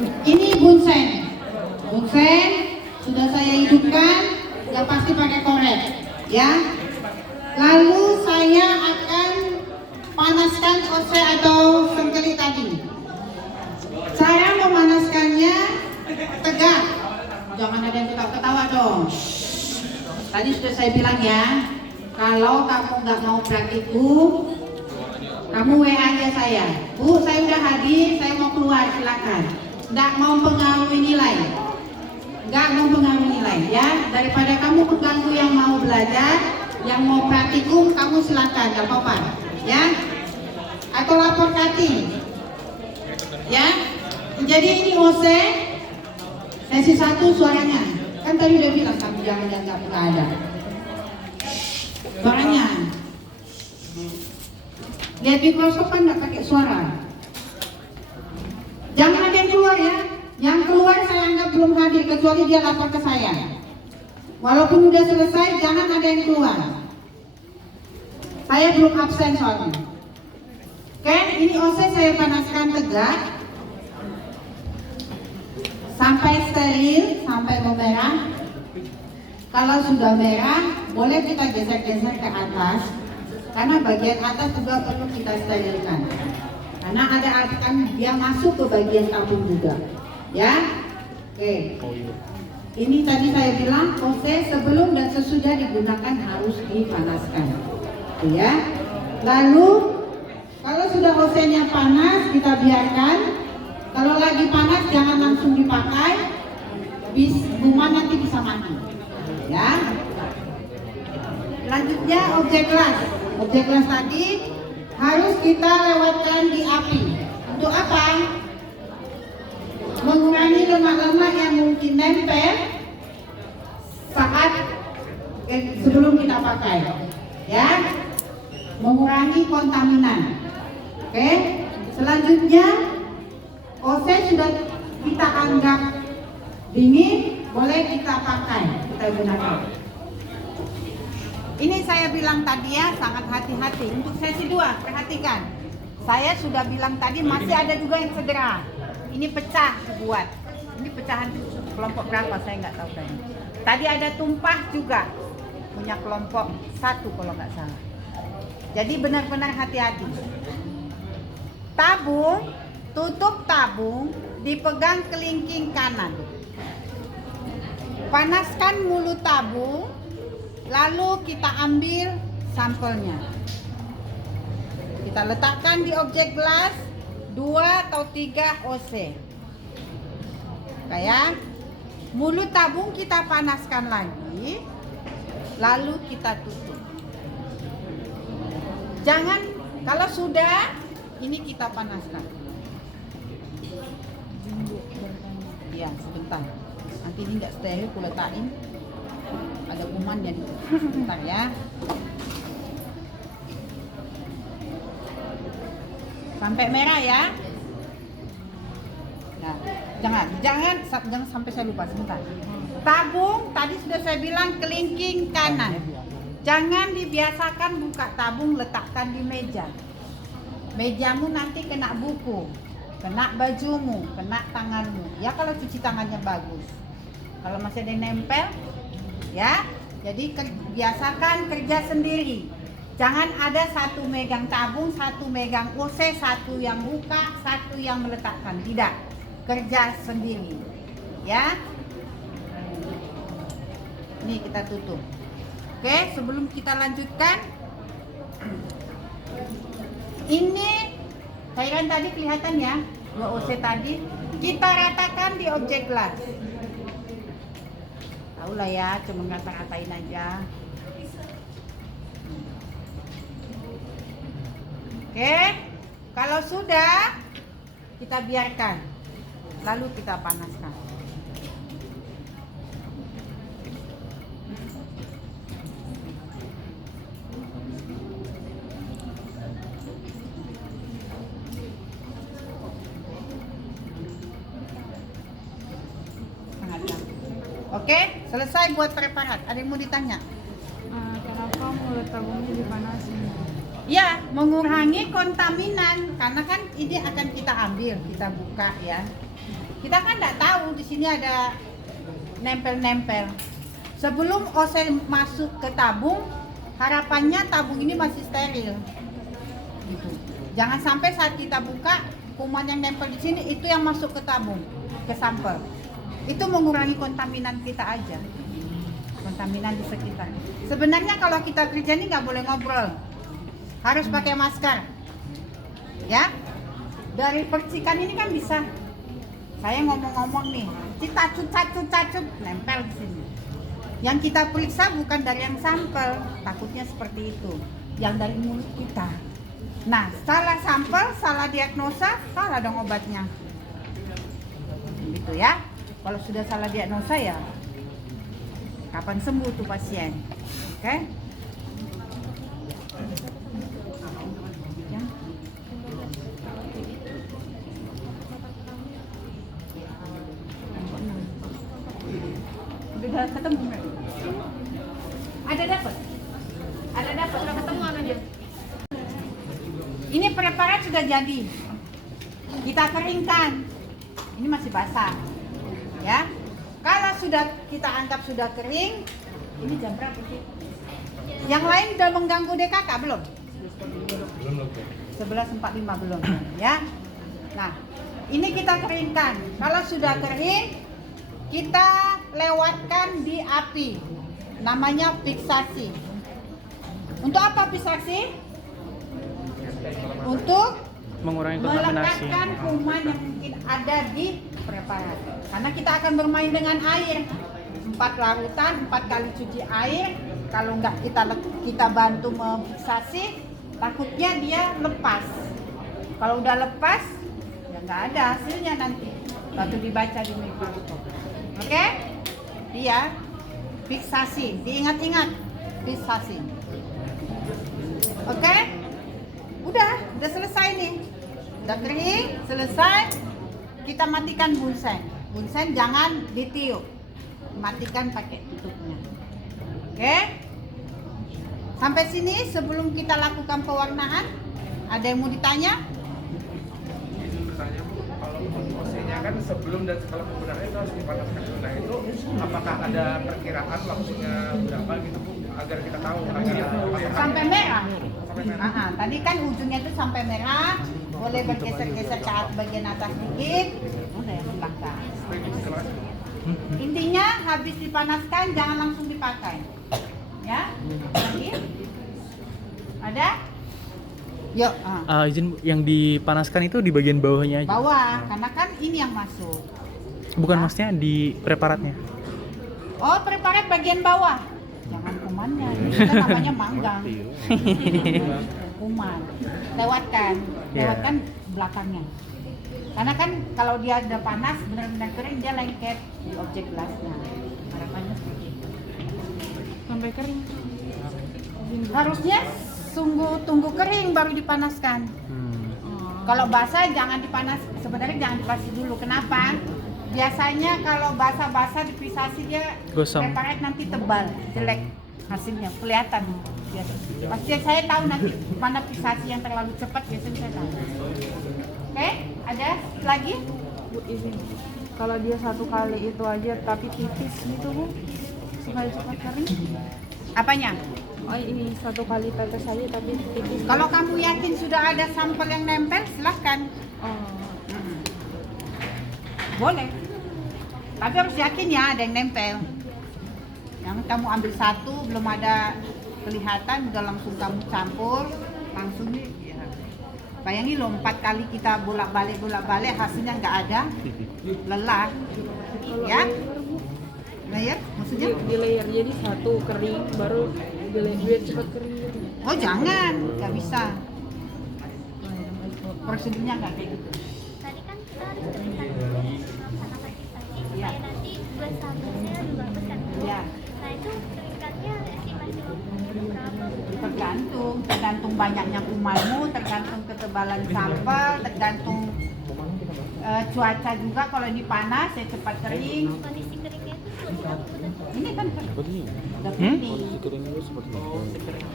Ini bunsen. Bunsen sudah saya hidupkan, yang pasti pakai korek, ya. Lalu saya akan panaskan OC atau sengkeli tadi. Saya memanaskannya tegak. Jangan ada yang ketawa dong. Tadi sudah saya bilang ya, kalau kamu nggak mau praktikum, kamu WA aja saya. Bu, saya udah hadir, saya mau keluar, silakan. Nggak mau pengaruhi nilai. Nggak mau pengaruhi nilai, ya. Daripada kamu mengganggu yang mau belajar, yang mau praktikum, kamu silakan, nggak apa-apa, ya. Atau lapor cutting, ya. Jadi ini OC sesi 1 suaranya. Kan tadi udah bilang kamu jangan dianggap nggak ada. Suaranya. Lihat Microsoft kan nggak pakai suara. Jangan ada yang keluar ya. Yang keluar saya anggap belum hadir kecuali dia lapor ke saya. Walaupun udah selesai, jangan ada yang keluar. Saya belum absen soalnya. Oke, ini OC saya panaskan tegak sampai steril, sampai memerah. Kalau sudah merah, boleh kita geser-geser ke atas, karena bagian atas juga perlu kita sterilkan. Karena ada akan dia masuk ke bagian tabung juga, ya. Oke. Ini tadi saya bilang OC sebelum dan sesudah digunakan harus dipanaskan, ya. Lalu kalau sudah OC-nya panas, kita biarkan. Kalau lagi panas jangan langsung dipakai, kuman nanti bisa mati, ya. Lanjutnya objek kelas. Objek kelas tadi harus kita lewatkan di api. Untuk apa? Mengurangi lemak-lemak yang mungkin nempel saat sebelum kita pakai, ya. Mengurangi kontaminan. Oke. Selanjutnya OC sudah kita anggap dingin, boleh kita pakai, kita gunakan. Ini saya bilang tadi ya, sangat hati-hati. Untuk sesi 2, perhatikan. Saya sudah bilang tadi masih ada juga yang segera. Ini pecah buat. Ini pecahan kelompok berapa saya nggak tahu tadi. Tadi ada tumpah juga, punya kelompok 1 kalau nggak salah. Jadi benar-benar hati-hati. Tabung, tutup tabung, dipegang kelingking kanan. Panaskan mulut tabung, lalu kita ambil sampelnya. Kita letakkan di objek gelas 2 atau 3 OC. Kayak mulut tabung kita panaskan lagi, lalu kita tutup. Jangan, kalau sudah ini kita panaskan. Ya, sebentar. Nanti ini nggak steril, aku letakin. Ada kuman jadi. Sebentar ya. Sampai merah ya. Nah, jangan sampai saya lupa, sebentar. Tabung tadi sudah saya bilang kelingking kanan. Jangan dibiasakan buka tabung letakkan di meja. Mejamu nanti kena buku, kena bajumu, kena tanganmu. Ya kalau cuci tangannya bagus. Kalau masih ada yang nempel, ya. Jadi biasakan kerja sendiri. Jangan ada satu megang tabung, satu megang OC, satu yang buka, satu yang meletakkan. Tidak. Kerja sendiri. Ya. Ini kita tutup. Oke, sebelum kita lanjutkan, ini cairan tadi kelihatan ya, 2 OC tadi. Kita ratakan di objek gelas. Tahu lah ya, cuma ngata-ngatain aja. Oke, kalau sudah kita biarkan, lalu kita panaskan. Oke, selesai buat preparat. Ada yang mau ditanya? Kenapa mulut tabungnya dipanasin? Ya, mengurangi kontaminan. Karena kan ini akan kita ambil, kita buka ya. Kita kan nggak tahu di sini ada nempel-nempel. Sebelum OC masuk ke tabung, harapannya tabung ini masih steril. Gitu. Jangan sampai saat kita buka, kuman yang nempel di sini itu yang masuk ke tabung, ke sampel. Itu mengurangi kontaminan kita aja. Kontaminan di sekitar. Sebenarnya kalau kita kerja ini nggak boleh ngobrol. Harus pakai masker. Ya. Dari percikan ini kan bisa. Saya ngomong-ngomong nih, cacut, nempel di sini. Yang kita periksa bukan dari yang sampel, takutnya seperti itu. Yang dari mulut kita. Nah, salah sampel, salah diagnosa, salah dong obatnya. Gitu ya. Kalau sudah salah diagnosa ya, kapan sembuh tuh pasien? Oke? Ya. Udah ketemu nggak? Ada dapat? Ada dapat? Udah ketemu aja. Ini preparat sudah jadi. Kita keringkan. Ini masih basah. Ya. Kalau sudah kita anggap sudah kering, ini jam berapa sih? Yang lain udah mengganggu DKK belum? Belum. 11.45 belum, ya. Nah, ini kita keringkan. Kalau sudah kering, kita lewatkan di api. Namanya fiksasi. Untuk apa fiksasi? Untuk mengurangi kontaminasi. melekatkan kuman yang mungkin ada di preparat. Karena kita akan bermain dengan air. 4 larutan, 4 kali cuci air. Kalau nggak kita bantu memfiksasi, takutnya dia lepas. Kalau udah lepas, ya nggak ada hasilnya nanti. Waktu dibaca di mikroskop. Oke? Dia fiksasi, diingat-ingat fiksasi. Oke? Udah selesai nih. Udah kering, selesai. Kita matikan bunsen. Bunsen jangan ditiup. Matikan pakai tutupnya. Oke? Sampai sini sebelum kita lakukan pewarnaan, ada yang mau ditanya? Bertanya Bu, kalau OC-nya kan sebelum dan setelah penggunaannya itu harus dipanaskan dulu. Nah itu apakah ada perkiraan waktunya berapa gitu Bu, agar kita tahu Sampai merah. Sampai merah. Tadi kan ujungnya itu sampai merah, boleh bergeser-geser ke bagian atas dikit. Udah ya, silakan. Intinya habis dipanaskan jangan langsung dipakai. Ya? Lagi? Ada? Yuk. Izin Bu, yang dipanaskan itu di bagian bawahnya aja. Bawah, karena kan ini yang masuk. Bukan maksudnya di preparatnya. Oh, preparat bagian bawah. Jangan kumannya, ini kita namanya manggang. Kuman. Lewatkan belakangnya. Karena kan kalau dia udah panas, benar-benar kering, dia lengket di objek gelasnya. Harapannya seperti itu. Sampai kering. Harusnya tunggu kering baru dipanaskan. Kalau basah jangan dipanas, sebenarnya jangan dipanasi dulu. Kenapa? Biasanya kalau basah-basah dipisasi dia Gosong. preparat nanti tebal, jelek hasilnya, kelihatan. Pasti saya tahu nanti mana pisasi yang terlalu cepat, biasanya saya tahu. Oke, ada lagi? Bu, izin. Kalau dia 1 kali itu aja tapi tipis gitu Bu, supaya cepat kering. Apanya? Oh ini 1 kali tetes saja tapi tipis. Kalau kamu yakin sudah ada sampel yang nempel, silahkan. Oh. Boleh. Tapi harus yakin ya ada yang nempel. Jangan kamu ambil satu, belum ada kelihatan, udah langsung kamu campur, langsung nih. Ya. Bayangin loh, 4 kali kita bolak-balik hasilnya nggak ada, lelah. Ya? Layer, maksudnya? Di layer jadi 1 kering baru di layer biar cepat kering. Oh jangan, nggak bisa. Prosedurnya nggak kayak gitu. Tadi kan kita harus berikan dulu tanaman kita supaya Iya. nanti buat sampelnya dibagus kan Bu. Iya. Nah itu keringkannya estimasi berapa? Tergantung banyaknya kumanmu, tergantung ketebalan sampel, tergantung cuaca juga. Kalau ini panas ya cepat kering. Kondisi keringnya itu seperti apa Bu? Ini kan udah kering.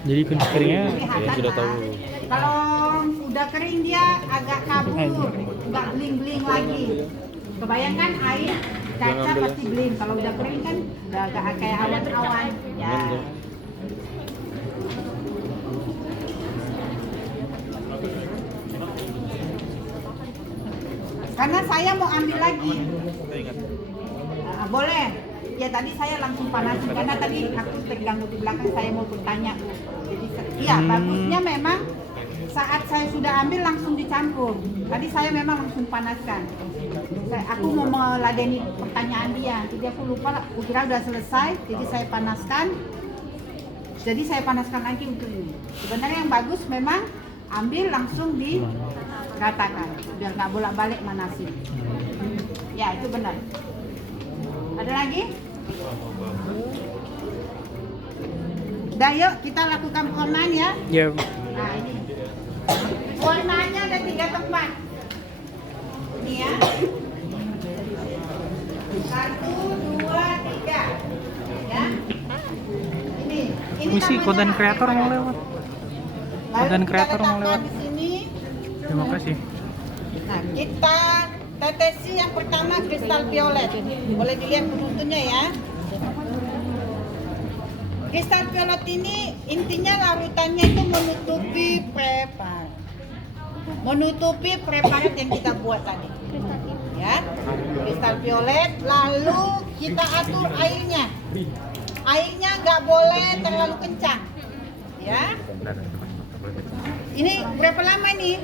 Jadi keringnya Kelihatan sudah lah. tahu. Kalau udah kering dia agak kabur, nggak bling-bling lagi. Kebayangkan air kaca pasti beling. Kalau udah kering kan udah agak kayak awan-awan. Ya. Karena saya mau ambil lagi. Boleh. Ya tadi saya langsung panasin karena tadi aku terganggu di belakang, saya mau bertanya. Jadi iya bagusnya memang saat saya sudah ambil langsung dicampur. Tadi saya memang langsung panaskan. Aku mau meladeni pertanyaan dia. Jadi aku lupa, aku kira udah selesai. Jadi saya panaskan. Jadi saya panaskan lagi untuk ini. Sebenarnya yang bagus memang ambil langsung diratakan, biar nggak bolak-balik manasin. Ya itu benar. Ada lagi? Udah yuk kita lakukan pewarnaan ya. Ya. Nah ini warnanya ada 3 tempat. Ini ya. 1, 2, 3. Ya. Ini Misi namanya konten kreator mau lewat. Lalu Konten kita kreator mau letakkan lewat. di sini. Terima kasih. Nah, kita tetesi yang pertama kristal violet. Boleh dilihat penuntunnya ya. Kristal violet ini intinya larutannya itu menutupi preparat yang kita buat tadi. Ya, kristal violet. Lalu kita atur airnya. Airnya nggak boleh terlalu kencang. Ya. Ini berapa lama nih?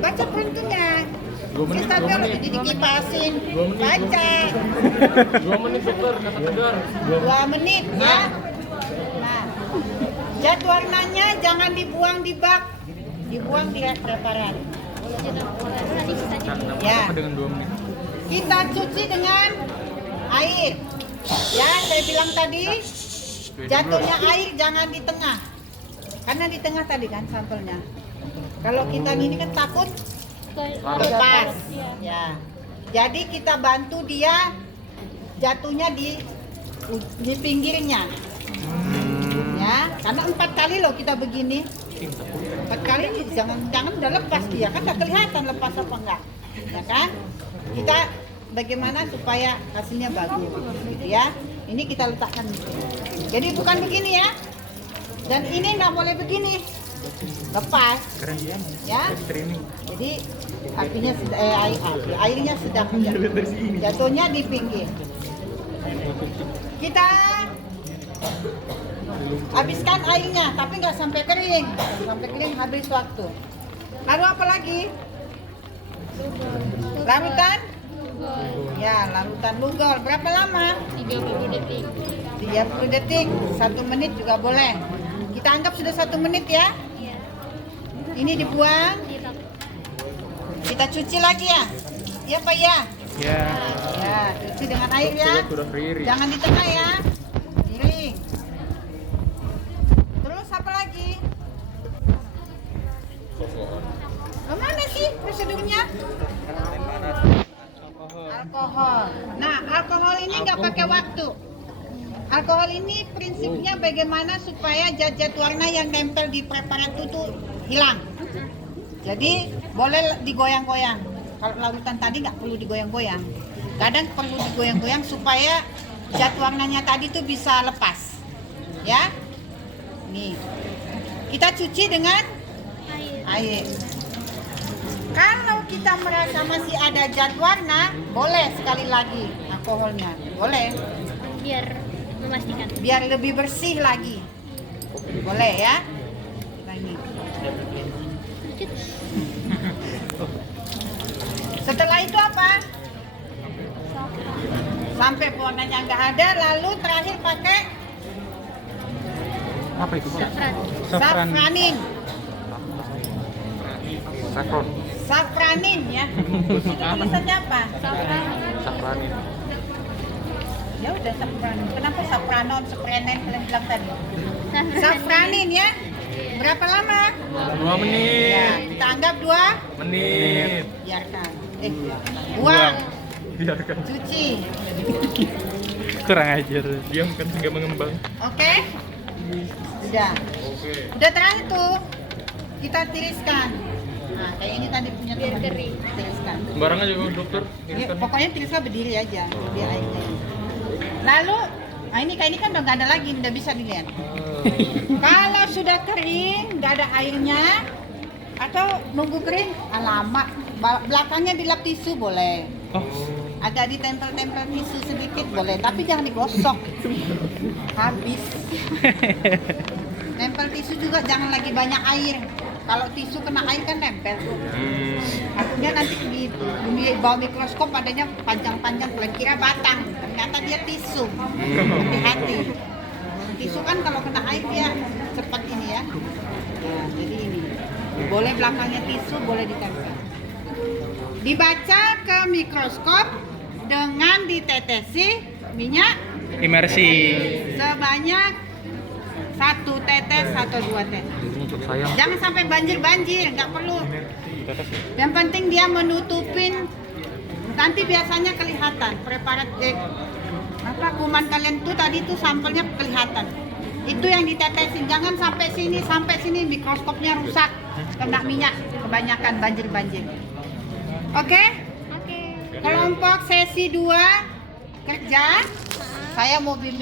Baca peruntunya. Kristal violet jadi dikipasin. Baca. 2 menit dokter, kata Tegar. 2 menit ya. Nah, zat warnanya jangan dibuang di bak, dibuang di preparat. Ya. Dengan 2 menit. Kita cuci dengan air. Ya, saya bilang tadi jatuhnya air jangan di tengah. Karena di tengah tadi kan sampelnya. Kalau kita ini kan takut lepas. Ya. Jadi kita bantu dia jatuhnya di pinggirnya. Ya, karena 4 kali loh kita begini. 4 kali ini jangan udah lepas dia kan udah kelihatan lepas apa enggak. Ya kan? Kita bagaimana supaya hasilnya bagus gitu ya. Ini kita letakkan di sini. Jadi bukan begini ya. Dan ini nggak boleh begini. Lepas. Ya. Jadi apinya airnya sedang jatuhnya di pinggir. Kita habiskan airnya, tapi nggak sampai kering. Sampai kering habis waktu. Lalu apa lagi? Larutan? Ya, larutan lugol. Berapa lama? 30 detik. 30 detik. 1 menit juga boleh. Kita anggap sudah 1 menit ya. Iya. Ini dibuang. Kita cuci lagi ya. Iya Pak ya? Ya. Ya, cuci dengan air ya. Sudah beriring. Jangan di tengah ya. Piring. Terus apa lagi? Kemana sih prosedurnya? Alkohol. Nah, alkohol ini nggak pakai waktu. Alkohol ini prinsipnya bagaimana supaya zat-zat warna yang nempel di preparat itu hilang. Jadi boleh digoyang-goyang. Kalau larutan tadi nggak perlu digoyang-goyang. Kadang perlu digoyang-goyang supaya zat warnanya tadi tuh bisa lepas. Ya. Nih. Kita cuci dengan air. Kalau kita merasa masih ada zat warna, boleh sekali lagi alkoholnya. Boleh. Biar memastikan. Biar lebih bersih lagi. Boleh ya. Nah, ini. Setelah itu apa? Sampai warnanya nggak ada, lalu terakhir pakai Apa itu, Pak? Safran. safranin. Saffron. Safranin ya. Itu tulisannya apa? Safran. Safranin. Ya udah safranin. Kenapa safranon, safranin kalian bilang tadi? Safranin ya. Berapa lama? 2 menit. Ya, kita anggap 2 Menit. biarkan. Buang. Biarkan. Cuci. Kurang ajar. Diam kan nggak mengembang. Oke? Udah. Udah terakhir tuh. Kita tiriskan. Nah, kayak ini tadi punya Biar teman. kering. Tiriskan. Barangnya juga dokter. Ya, pokoknya tiriskan berdiri aja, biar airnya. Lalu, nah ini kayak ini kan udah nggak ada lagi, udah bisa dilihat. Kalau sudah kering, nggak ada airnya, atau nunggu kering, lama. Belakangnya dilap tisu boleh. Oh. Agak ditempel-tempel tisu sedikit boleh, tapi jangan digosok. Habis. Nempel tisu juga jangan lagi banyak air. Kalau tisu kena air kan nempel tuh. Takutnya nanti di bawah mikroskop adanya panjang-panjang, kalian kira batang, ternyata dia tisu. Hati-hati. Tisu kan kalau kena air dia cepat ini ya. Nah, jadi ini. Boleh belakangnya tisu, boleh ditempel. Dibaca ke mikroskop dengan ditetesi minyak Imersi. sebanyak 1 tetes atau 2 tetes. Untuk sayang. Jangan sampai banjir-banjir, nggak perlu. Yang penting dia menutupin, nanti biasanya kelihatan preparat kuman kalian tuh tadi tuh sampelnya kelihatan. Itu yang ditetesin, jangan sampai sini mikroskopnya rusak kena minyak kebanyakan banjir-banjir. Oke? Oke. Kelompok sesi 2 kerja. Saya mau bimbing